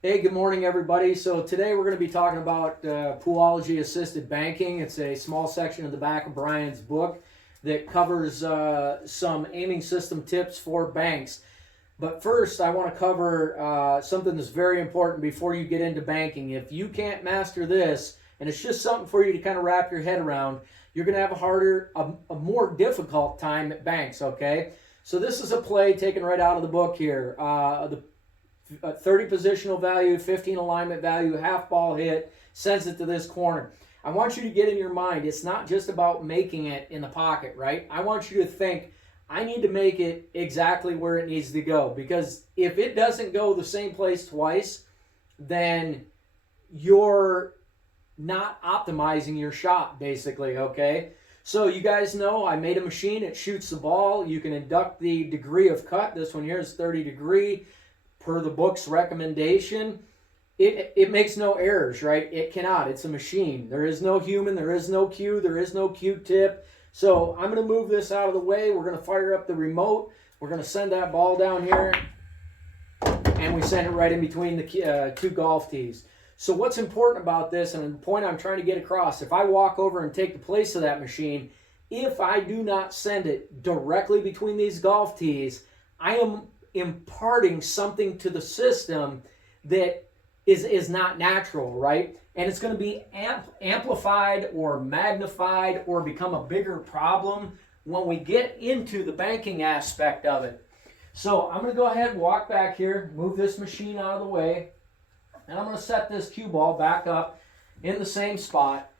Hey, good morning, everybody. So today we're going to be talking about Poolology assisted banking. It's a small section in the back of Brian's book that covers some aiming system tips for banks. But first, I want to cover something that's very important before you get into banking. If you can't master this, and it's just something for you to kind of wrap your head around, you're going to have a more difficult time at banks, okay? So this is a play taken right out of the book here. The 30 positional value, 15 alignment value, half ball hit, sends it to this corner. I want you to get in your mind, it's not just about making it in the pocket, right? I want you to think, I need to make it exactly where it needs to go. Because if it doesn't go the same place twice, then you're not optimizing your shot, basically, okay? So you guys know I made a machine, it shoots the ball. You can induct the degree of cut. This one here is 30 degree. Per the book's recommendation, it makes no errors, right? It cannot. It's a machine. There is no human. There is no cue. There is no Q-tip. So I'm going to move this out of the way. We're going to fire up the remote. We're going to send that ball down here, and we send it right in between the two golf tees. So what's important about this, and the point I'm trying to get across, if I walk over and take the place of that machine, if I do not send it directly between these golf tees, I am imparting something to the system that is not natural, right? And it's going to be amplified or magnified or become a bigger problem when we get into the banking aspect of it. So I'm going to go ahead and walk back here, move this machine out of the way, and I'm going to set this cue ball back up in the same spot.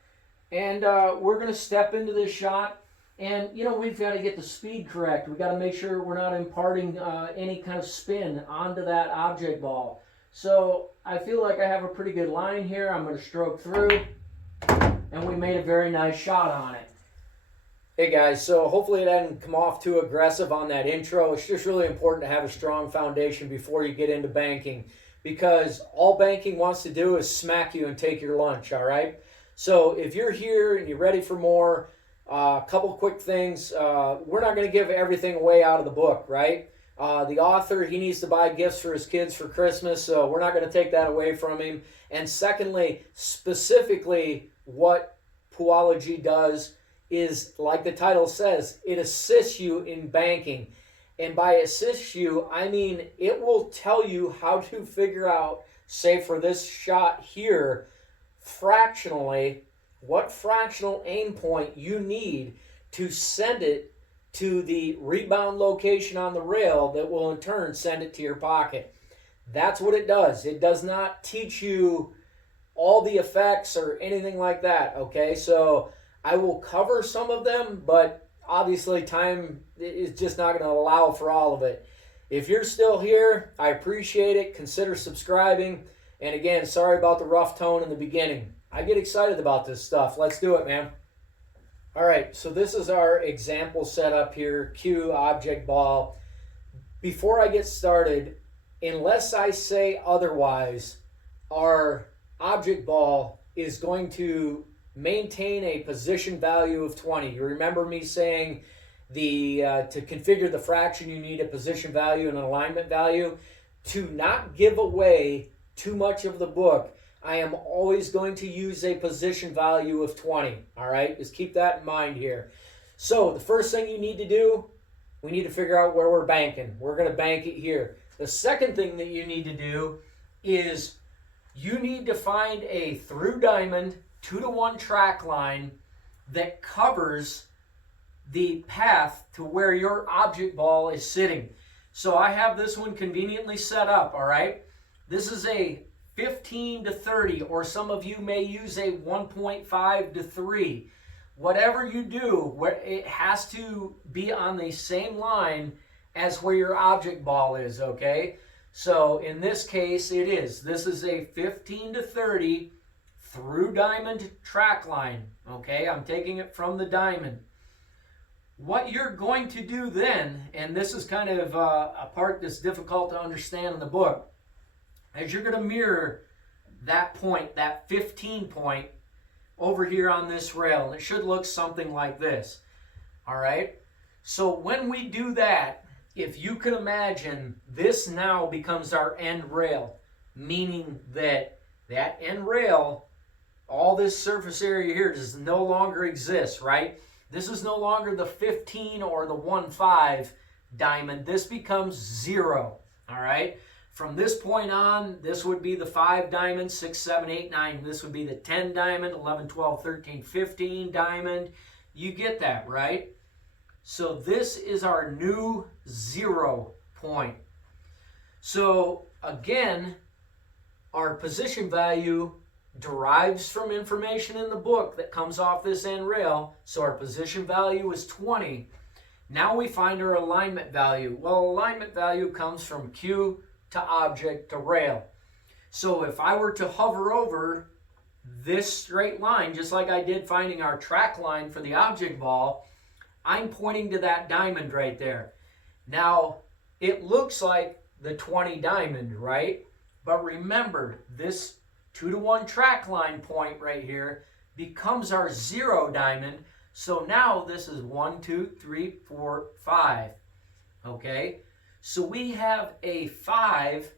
And we're going to step into this shot. And, you know, we've got to get the speed correct. We've got to make sure we're not imparting any kind of spin onto that object ball. So I feel like I have a pretty good line here. I'm going to stroke through. And we made a very nice shot on it. Hey guys, so hopefully it didn't come off too aggressive on that intro. It's just really important to have a strong foundation before you get into banking. Because all banking wants to do is smack you and take your lunch, all right? So if you're here and you're ready for more, a couple quick things. We're not going to give everything away out of the book, right? The author, he needs to buy gifts for his kids for Christmas, so we're not going to take that away from him. And secondly, specifically what Poolology does is, like the title says, it assists you in banking. And by assist you, I mean it will tell you how to figure out, say for this shot here, fractionally, what fractional aim point you need to send it to the rebound location on the rail that will in turn send it to your pocket. That's what it does. It does not teach you all the effects or anything like that, okay? So I will cover some of them, but obviously time is just not going to allow for all of it. If you're still here, I appreciate it. Consider subscribing. And again, sorry about the rough tone in the beginning. I get excited about this stuff. Let's do it, man. All right, so this is our example setup here, cue, object ball. Before I get started, unless I say otherwise, our object ball is going to maintain a position value of 20. You remember me saying to configure the fraction, you need a position value and an alignment value. To not give away too much of the book, I am always going to use a position value of 20, all right? Just keep that in mind here. So the first thing you need to do, we need to figure out where we're banking. We're going to bank it here. The second thing that you need to do is you need to find a through diamond 2-to-1 track line that covers the path to where your object ball is sitting. So I have this one conveniently set up, all right? This is a 15 to 30, or some of you may use a 1.5 to 3. Whatever you do, it has to be on the same line as where your object ball is, okay? So in this case, it is. This is a 15 to 30 through diamond track line, okay? I'm taking it from the diamond. What you're going to do then, and this is kind of a part that's difficult to understand in the book, as you're going to mirror that point, that 15 point, over here on this rail. And it should look something like this. All right? So when we do that, if you can imagine, this now becomes our end rail. meaning that that end rail, all this surface area here does no longer exist, right? This is no longer the 15 or the 1-5 diamond. This becomes 0, all right? From this point on, this would be the 5 diamond, 6, 7, 8, 9. This would be the 10 diamond, 11, 12, 13, 15 diamond. You get that, right? So this is our new 0 point. So again, our position value derives from information in the book that comes off this end rail. So our position value is 20. Now we find our alignment value. Well, alignment value comes from cue to object to rail. So if I were to hover over this straight line, just like I did finding our track line for the object ball, I'm pointing to that diamond right there. Now, it looks like the 20 diamond, right? But remember, this 2-to-1 track line point right here becomes our 0 diamond. So now this is 1, 2, 3, 4, 5. Okay? So we have a 5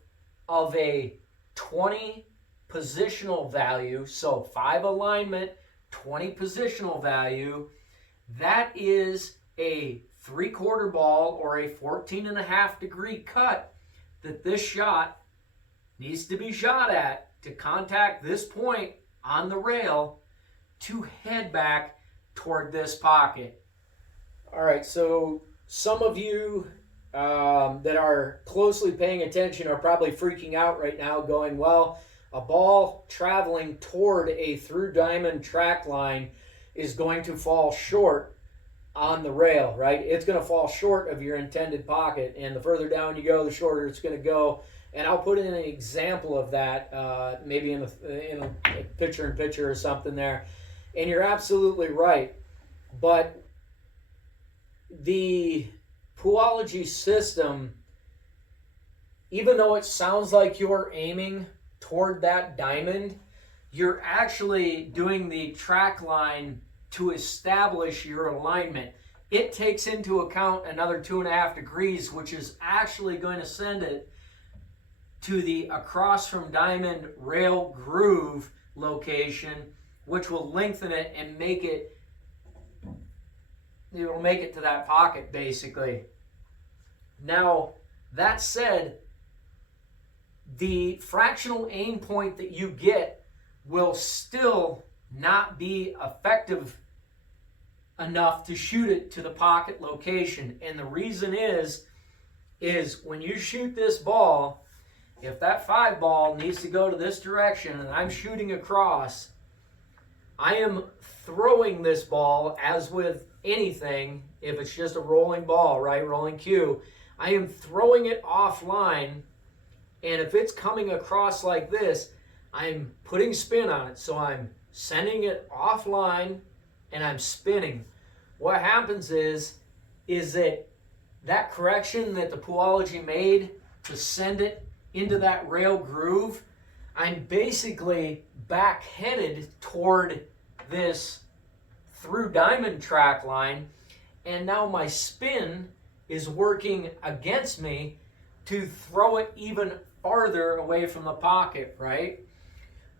of a 20 positional value. So 5 alignment, 20 positional value. That is a 3/4 ball or a 14.5 degree cut that this shot needs to be shot at to contact this point on the rail to head back toward this pocket. All right, so some of you that are closely paying attention are probably freaking out right now going, well, a ball traveling toward a through diamond track line is going to fall short on the rail, right? It's going to fall short of your intended pocket, and the further down you go, the shorter it's going to go. And I'll put in an example of that, maybe in a picture-in-picture or something there. And you're absolutely right. But the Poolology system, even though it sounds like you're aiming toward that diamond, you're actually doing the track line to establish your alignment. It takes into account another 2.5 degrees, which is actually going to send it to the across from diamond rail groove location, which will lengthen it and make it, it'll make it to that pocket basically. Now, that said, the fractional aim point that you get will still not be effective enough to shoot it to the pocket location. And the reason is when you shoot this ball, if that 5 ball needs to go to this direction and I'm shooting across, I am throwing this ball, as with anything, if it's just a rolling ball, right, rolling cue, I am throwing it offline, and if it's coming across like this, I'm putting spin on it. So I'm sending it offline and I'm spinning. What happens is that correction that the Poolology made to send it into that rail groove, I'm basically back-headed toward this through diamond track line, and now my spin is working against me to throw it even farther away from the pocket, right?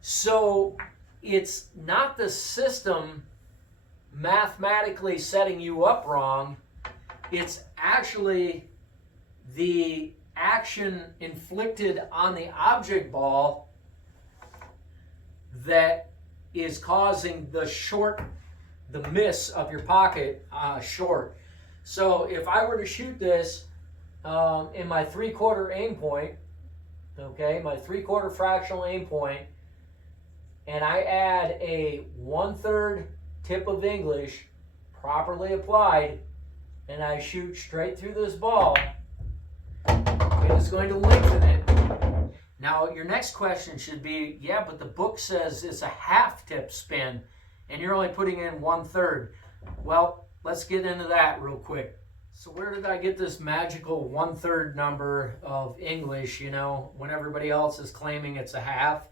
So it's not the system mathematically setting you up wrong, it's actually the action inflicted on the object ball that is causing the miss of your pocket short. So if I were to shoot this in my 3/4 aim point, okay, my 3/4 fractional aim point, and I add a 1/3 tip of English properly applied, and I shoot straight through this ball, it is going to lengthen it. Now, your next question should be, yeah, but the book says it's a 1/2 tip spin, and you're only putting in 1/3. Well, let's get into that real quick. So where did I get this magical 1/3 number of English, when everybody else is claiming it's a 1/2?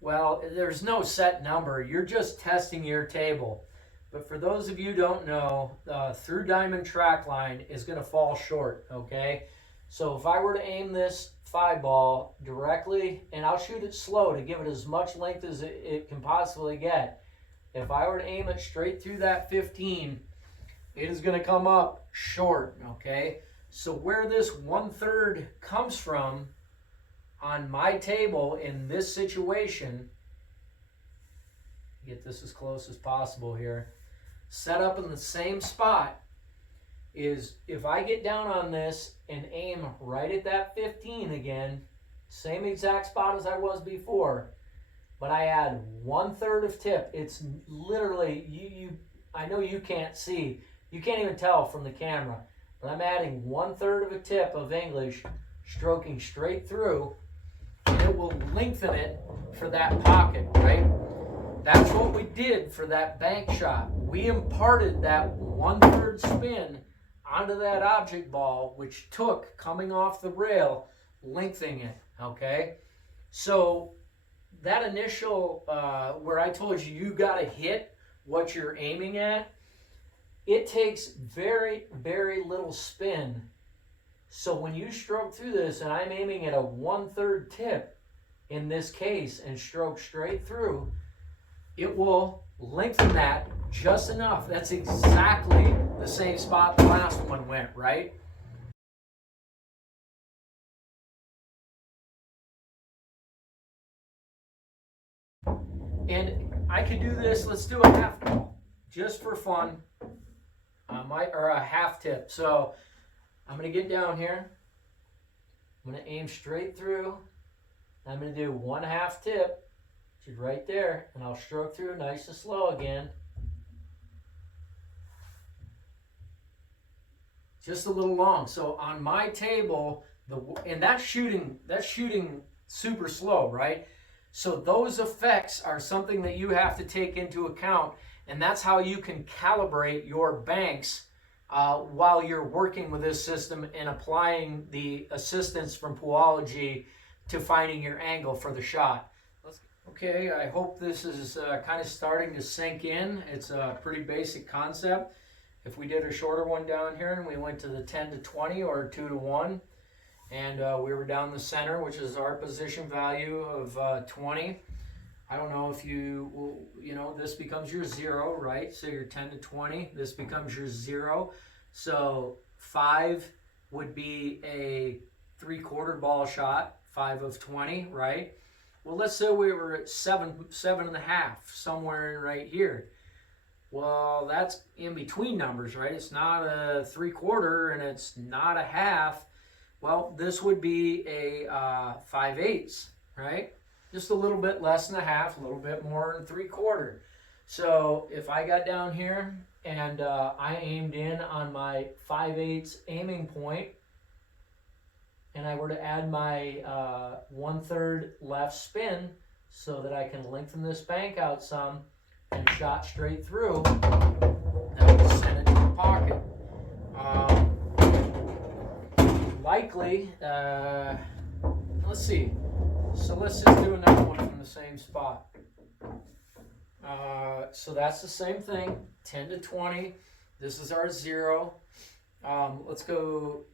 Well, there's no set number. You're just testing your table. But for those of you who don't know, through diamond track line is going to fall short, okay? So if I were to aim this 5 ball directly, and I'll shoot it slow to give it as much length as it can possibly get. If I were to aim it straight through that 15, it is going to come up short, okay? So where this 1/3 comes from on my table in this situation, get this as close as possible here, set up in the same spot, is if I get down on this and aim right at that 15 again, same exact spot as I was before, but I add 1/3 of tip. It's literally, I know you can't see, you can't even tell from the camera, but I'm adding 1/3 of a tip of English, stroking straight through, and it will lengthen it for that pocket, right? That's what we did for that bank shot. We imparted that 1/3 spin onto that object ball, which took coming off the rail, lengthening it, okay? So that initial, where I told you got to hit what you're aiming at, it takes very, very little spin. So when you stroke through this, and I'm aiming at a 1/3 tip in this case and stroke straight through, it will lengthen that just enough. That's exactly the same spot the last one went, right? And I could do this, let's do a half ball, just for fun, or a half tip. So I'm gonna get down here, I'm gonna aim straight through, I'm gonna do 1/2 tip, which is right there, and I'll stroke through nice and slow again. Just a little long. So on my table, and that's shooting super slow, right? So those effects are something that you have to take into account, and that's how you can calibrate your banks while you're working with this system and applying the assistance from Poolology to finding your angle for the shot. Okay, I hope this is kind of starting to sink in. It's a pretty basic concept. If we did a shorter one down here and we went to the 10 to 20 or 2 to 1, and we were down the center, which is our position value of 20. I don't know if this becomes your 0, right? So you're 10 to 20, this becomes your 0. So 5 would be a 3/4 ball shot, 5 of 20, right? Well, let's say we were at 7.5, somewhere right here. Well, that's in between numbers, right? It's not a 3/4 and it's not a half. Well, this would be a 5/8, right? Just a little bit less than a half, a little bit more than 3/4. So if I got down here and I aimed in on my 5/8 aiming point, and I were to add my 1/3 left spin so that I can lengthen this bank out some, and shot straight through, that would send it to the pocket. Likely, let's see. So let's just do another one from the same spot. So that's the same thing, 10 to 20. This is our 0. Let's go,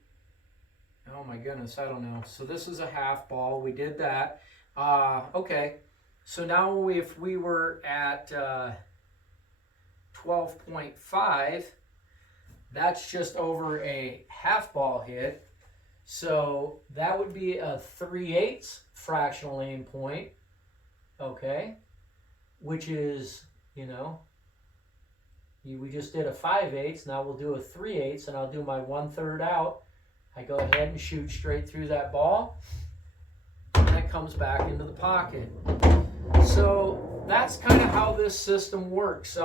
oh my goodness, I don't know. So this is a half ball, we did that. Okay. So now if we were at 12.5, that's just over a half ball hit. So that would be a 3/8 fractional aim point, okay? Which is, we just did a 5/8, now we'll do a 3/8, and I'll do my 1/3 out. I go ahead and shoot straight through that ball, and that comes back into the pocket. So that's kind of how this system works.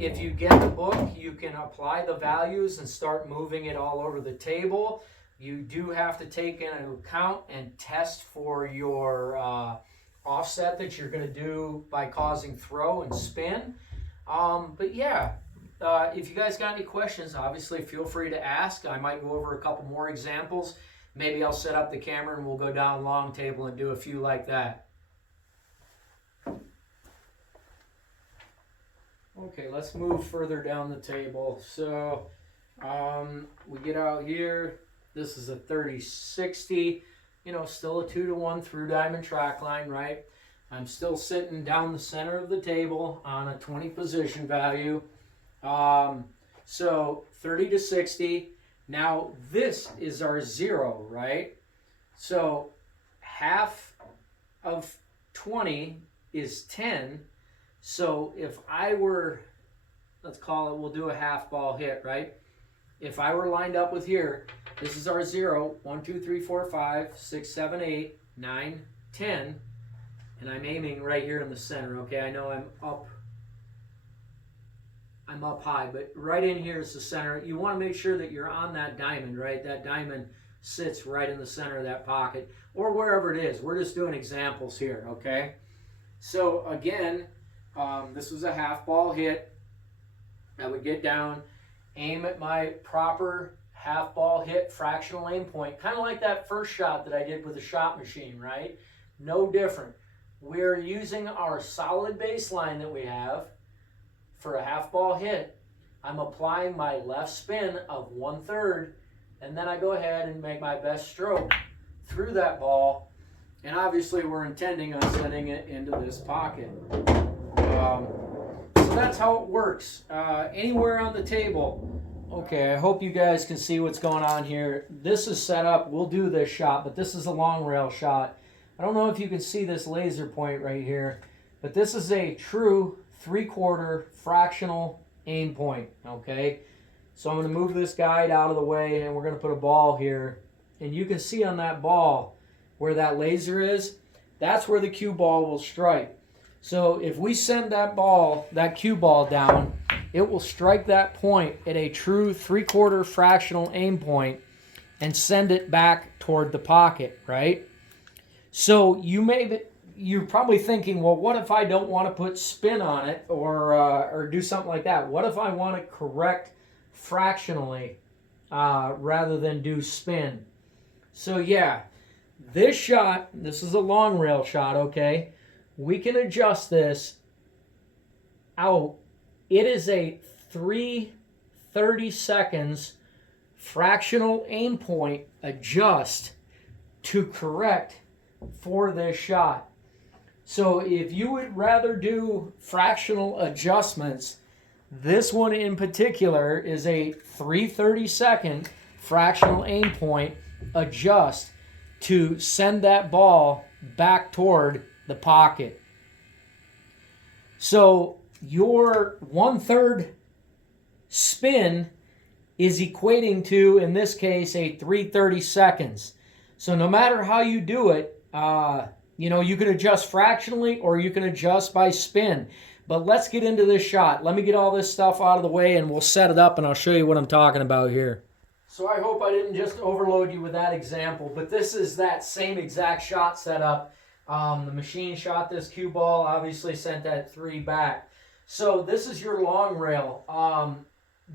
If you get the book, you can apply the values and start moving it all over the table. You do have to take into account and test for your offset that you're going to do by causing throw and spin. But yeah, if you guys got any questions, obviously feel free to ask. I might go over a couple more examples. Maybe I'll set up the camera and we'll go down long table and do a few like that. Okay, let's move further down the table. So we get out here. This is a 30-60, you know, still a 2-to-1 through diamond track line, right? I'm still sitting down the center of the table on a 20 position value. So 30 to 60. Now this is our 0, right? So half of 20 is 10. So if I were, let's call it, we'll do a half ball hit, right? If I were lined up with here, this is our 0, 1, 2, 3, 4, 5, 6, 7, 8, 9, 10, and I'm aiming right here in the center. Okay, I know I'm up high, but right in here is the center. You want to make sure that you're on that diamond, right? That diamond sits right in the center of that pocket, or wherever it is. We're just doing examples here, okay? So again, this was a half ball hit. I would get down, aim at my proper half ball hit fractional aim point, kind of like that first shot that I did with the shot machine, right? No different. We're using our solid baseline that we have for a half ball hit. I'm applying my left spin of 1/3, and then I go ahead and make my best stroke through that ball, and obviously we're intending on sending it into this pocket. So that's how it works. Anywhere on the table. Okay, I hope you guys can see what's going on here. This is set up. We'll do this shot, but this is a long rail shot. I don't know if you can see this laser point right here, but this is a true 3/4 fractional aim point, okay? So I'm going to move this guide out of the way, and we're going to put a ball here. And you can see on that ball where that laser is, that's where the cue ball will strike. So if we send that ball, that cue ball down, it will strike that point at a true 3/4 fractional aim point and send it back toward the pocket, right? So you're probably thinking, well, what if I don't want to put spin on it or do something like that? What if I want to correct fractionally rather than do spin? So yeah, this shot, this is a long rail shot, okay? We can adjust this out. It is a 3/30 seconds fractional aim point adjust to correct for this shot. So if you would rather do fractional adjustments, this one in particular is a 3/30 second fractional aim point adjust to send that ball back toward the pocket. So your 1/3 spin is equating to, in this case, a 3/30 seconds. So no matter how you do it, you can adjust fractionally or you can adjust by spin. But let's get into this shot. Let me get all this stuff out of the way and we'll set it up and I'll show you what I'm talking about here. So I hope I didn't just overload you with that example, but this is that same exact shot setup. The machine shot this cue ball, obviously sent that 3 back. So this is your long rail.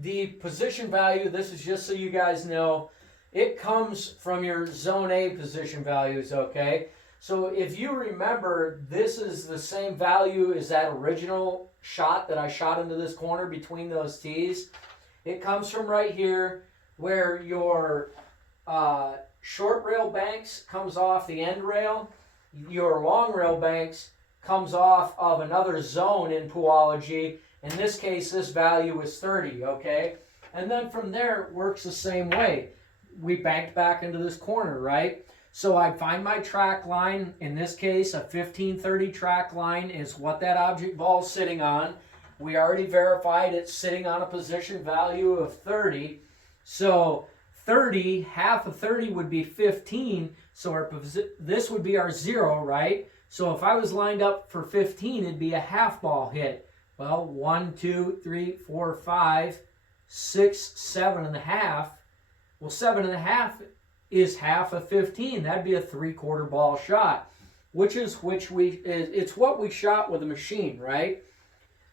The position value, this is just so you guys know, it comes from your zone A position values, okay? So if you remember, this is the same value as that original shot that I shot into this corner between those tees. It comes from right here where your short rail banks comes off the end rail. Your long rail banks comes off of another zone in Poolology. In this case, this value is 30, okay? And then from there, it works the same way. We banked back into this corner, right? So I find my track line. In this case, a 1530 track line is what that object ball is sitting on. We already verified it's sitting on a position value of 30. So 30, half of 30 would be 15. So this would be our 0, right? So if I was lined up for 15, it'd be a half ball hit. Well, 1, 2, 3, 4, 5, 6, 7.5. Well, 7.5 is half of 15. That'd be a 3/4 ball shot, it's what we shot with a machine, right?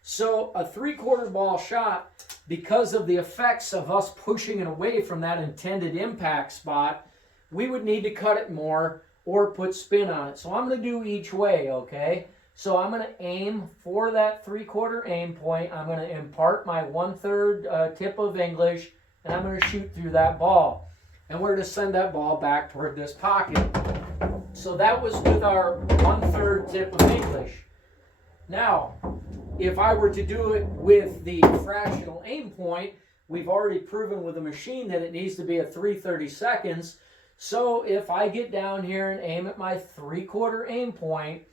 So a 3/4 ball shot, because of the effects of us pushing it away from that intended impact spot, we would need to cut it more or put spin on it. So I'm going to do each way, okay? So I'm going to aim for that 3/4 aim point. I'm going to impart my 1/3 tip of English, and I'm going to shoot through that ball. and we're going to send that ball back toward this pocket. So that was with our 1/3 tip of English. Now, if I were to do it with the fractional aim point, we've already proven with the machine that it needs to be at 3/32. So if I get down here and aim at my 3/4 aim point,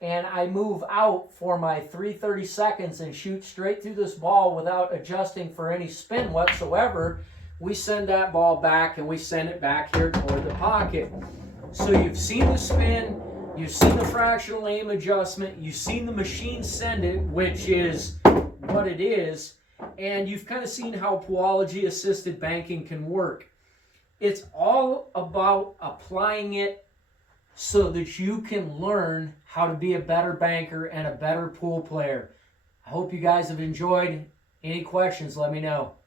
and I move out for my 3/32 and shoot straight through this ball without adjusting for any spin whatsoever, we send that ball back, and we send it back here toward the pocket. So you've seen the spin, you've seen the fractional aim adjustment, you've seen the machine send it, which is what it is, and you've kind of seen how Poolology assisted banking can work. It's all about applying it so that you can learn how to be a better banker and a better pool player. I hope you guys have enjoyed. Any questions, let me know.